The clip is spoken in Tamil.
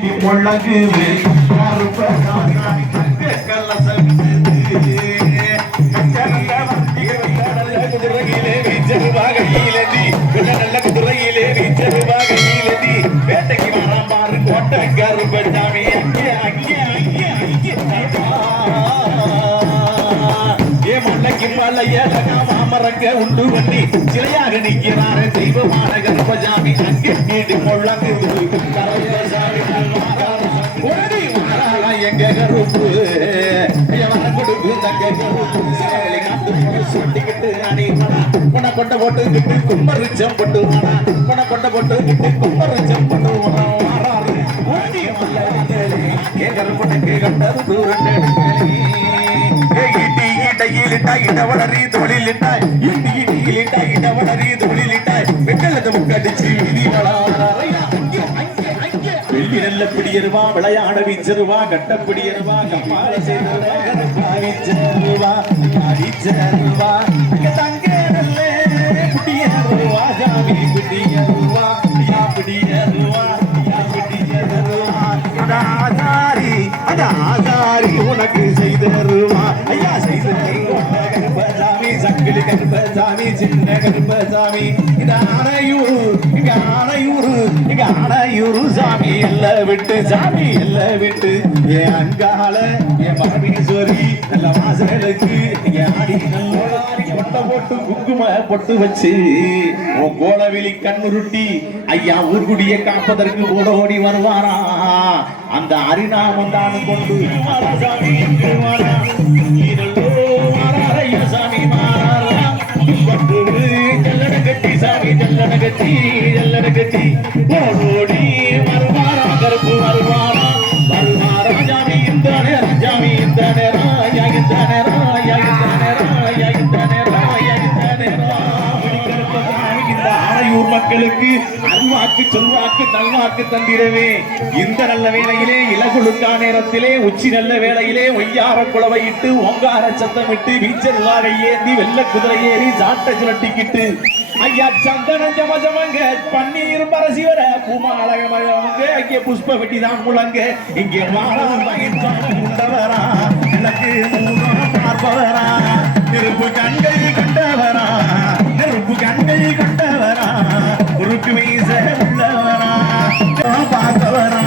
இடி முழங்குது குதிரையிலே வீச்சருவாகையிலே வேட்டைக்கு வராமாறு கோட்டை கருப்பசாமி மலைக்கு மலைய மாமரங்க உண்டு பண்ணி சிலையாக நிற்கிறாரு தெய்வமான கருப்பசாமி அங்கே நீடி முழங்கு எங்க கருப்பு வர கொடுக்கு தங்க கருப்பு சுட்டிக்கிட்டு அணி உன கொண்ட போட்டுக்கிட்டு கும்பரிச்சம் போட்டு உன கொண்ட போட்டுக்கிட்டு கும்பரிச்சம் போட்டு என் கருப்பனுக்கு கண்டது தூரண்டு வளரி தொழிலிட்டாய் வளரி தொழிலிட்டாய் வெள்ளத்தை முக்கடிச்சு வெள்ளி நல்ல பிடியருவா விளையாட வீச்சருவா கட்டப்பிடியருவா கம்மாள செய்தருவா தங்க நல்ல பிடியருவா ஜாமி பிடியருவா பிடியருவா ஆசாரி உனக்கு செய்தருவா ஐயா செய்தருவா கருப்பசாமி சங்கிலி கருப்பசாமி சின்ன கருப்பசாமி இந்த ஆனையூரு சாமி எல்லாம் விட்டு என் அங்கால என் பரமேஸ்வரி நல்ல வாசலுக்கு ஆடி நல்ல கொட்டை போட்டு குங்கும பொட்டு வச்சு உன் கோலவெளி கண்ணுருட்டி ஐயா ஊர்குடியை காப்பதற்கு ஓடோடி வருவாரா அந்த அரிநாமம் தான் கொண்டு சாமி சாமி மாறா ஜல்லட கட்டி சாமி ஜல்லட கட்டி ஓடோடி வருவாரா கருப்பு வருவாரா சாமி இந்த நேரம் சாமி இந்த நேரம் மக்களுக்கு அருள்வாக்கு சொல்வாக்கு நல்வாக்கு தந்திரவே இந்த நல்ல வேளையிலே இலகுலுக்கா நேரத்திலே உச்சி நல்ல வேளையிலே ஒய்யார குளவையிட்டு ஓங்கார சத்தமிட்டு வீச்சல் வாழை ஏந்தி வெள்ள குதிரை ஏறி சாட்ட சுழட்டிக்கிட்டு ஐயா சந்தனம் ஜமஜமங்க பன்னீர் பரசிவர பூமாலகமங்க இங்கே புஷ்ப வெட்டிதான் முழங்க இங்கே வாழவரா எனக்கு பார்ப்பவரா நெருப்பு கண்கள் கண்டவரா உருக்கு வீச உள்ளவரா பார்த்தவரா